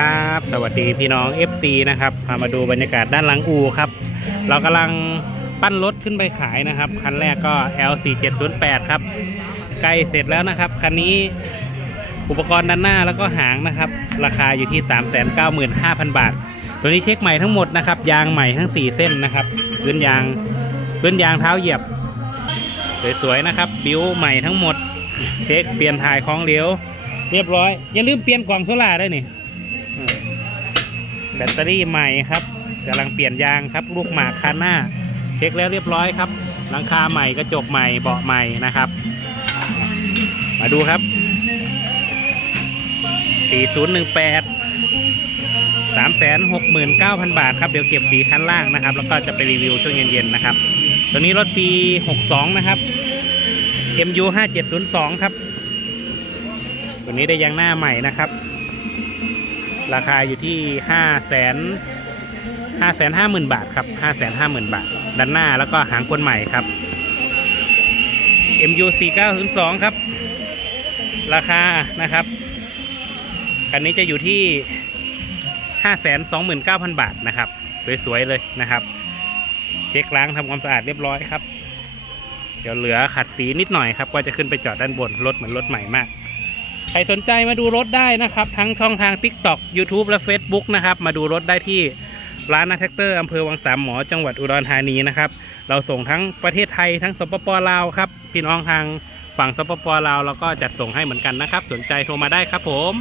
ครับสวัสดีพี่น้อง FC นะครับพามาดูบรรยากาศด้านหลังอูครับ เรากำลังปั้นรถขึ้นไปขายนะครับ คันแรกก็ L4708 ครับ ใกล้เสร็จแล้วนะครับ คันนี้อุปกรณ์ด้านหน้าแล้วก็หางนะครับ ราคาอยู่ที่ 395,000 บาท ตัวนี้เช็คใหม่ทั้งหมดนะครับ ยางใหม่ทั้ง 4 เส้นนะครับพื้นยางพื้นยางเท้าเหยียบ สวยๆนะครับ บิ้วใหม่ทั้งหมด เช็คเปลี่ยนถ่ายของเหลวเรียบร้อย อย่าลืมเปลี่ยนกล่องโซล่าด้วยนี่ แบตเตอรี่ใหม่ครับกำลังเปลี่ยนยางครับ ลูกหมากคันหน้า เช็คแล้วเรียบร้อยครับ หลังคาใหม่กระจกใหม่เบาะใหม่นะครับ มาดูครับ 4018 369,000 บาทครับ เดี๋ยวเก็บสีคันล่างนะครับ แล้วก็จะไปรีวิวช่วงเย็นๆนะครับ ตัวนี้รถปี 62 นะครับ MU 5702 ครับ ตัวนี้ได้ยางหน้าใหม่นะครับ ราคาอยู่ที่ห้าแสนห้าแสนห้าหมื่นบาทครับห้าแสนห้าหมื่นบาท ด้านหน้าแล้วก็หางคนใหม่ครับ MU 4 9 0 2ครับ ราคานะครับคันนี้จะอยู่ที่ห้าแสนสองหมื่นเก้าพันบาทนะครับ สวยๆเลยนะครับ เช็คล้างทำความสะอาดเรียบร้อยครับ เดี๋ยวเหลือขัดสีนิดหน่อยครับ ก็จะขึ้นไปจอดด้านบน รถเหมือนรถใหม่มาก ใครสนใจมาดูรถได้นะครับ ทั้งช่องทาง TikTok YouTube และ Facebook นะครับ มาดูรถได้ที่ร้านนาแท็กเตอร์อำเภอวังสามหมอจังหวัดอุดรธานีนะครับ เราส่งทั้งประเทศไทยทั้งสปปลาวครับพี่น้องทางฝั่งสปปลาวเราก็จัดส่งให้เหมือนกันนะครับ สนใจโทรมาได้ครับผม